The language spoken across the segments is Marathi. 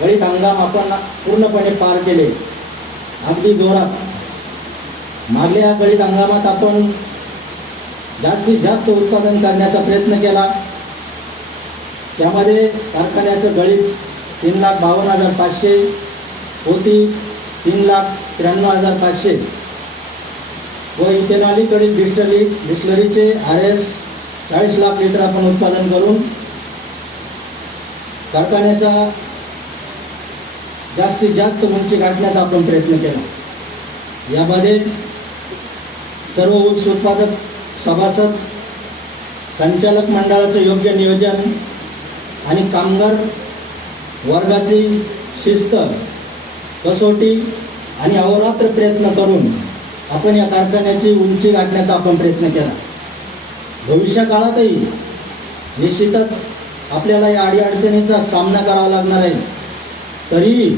गणित हंगाम आपण पूर्णपणे पार केले. अगदी जोरात. मागल्या गणित हंगामात आपण जास्तीत जास्त उत्पादन करण्याचा प्रयत्न केला. त्यामध्ये कारखान्याचं गणित तीन लाख बावन्न हजार पाचशे होती तीन लाख त्र्याण्णव हजार पाचशे. व इथेनॉलीकडील डिस्टली डिस्टलरीचे आर एस चाळीस लाख लिटर आपण उत्पादन करून कारखान्याचा जास्तीत जास्त उंची गाठण्याचा आपण प्रयत्न केला. यामध्ये सर्व ऊस उत्पादक सभासद संचालक मंडळाचं योग्य नियोजन आणि कामगार वर्गाची शिस्त कसोटी आणि अहोरात्र प्रयत्न करून आपण या कारखान्याची उंची गाठण्याचा आपण प्रयत्न केला. भविष्यकाळातही निश्चितच आपल्याला या अडीअडचणीचा सामना करावा लागणार आहे. तरीही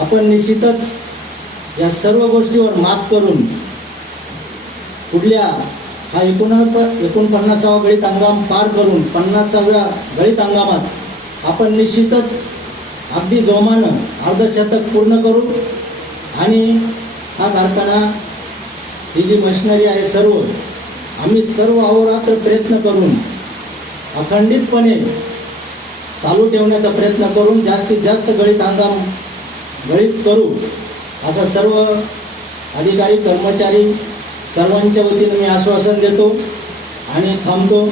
आपण निश्चितच या सर्व गोष्टीवर मात करून पुढल्या हा एकोणप एकोणपन्नासावा गळीत हंगाम पार करून पन्नासाव्या गळीत हंगामात आपण निश्चितच अगदी जोमानं अर्धशतक पूर्ण करू आणि हा कारखाना ही जी मशिनरी आहे सर्व आम्ही सर्व अहोरात्र प्रयत्न करून अखंडितपणे चालू ठेवण्याचा प्रयत्न करून जास्तीत जास्त गळीत हंगाम गळीत करू. असं सर्व अधिकारी कर्मचारी सर्वांच्या वतीनं मी आश्वासन देतो आणि थांबतो.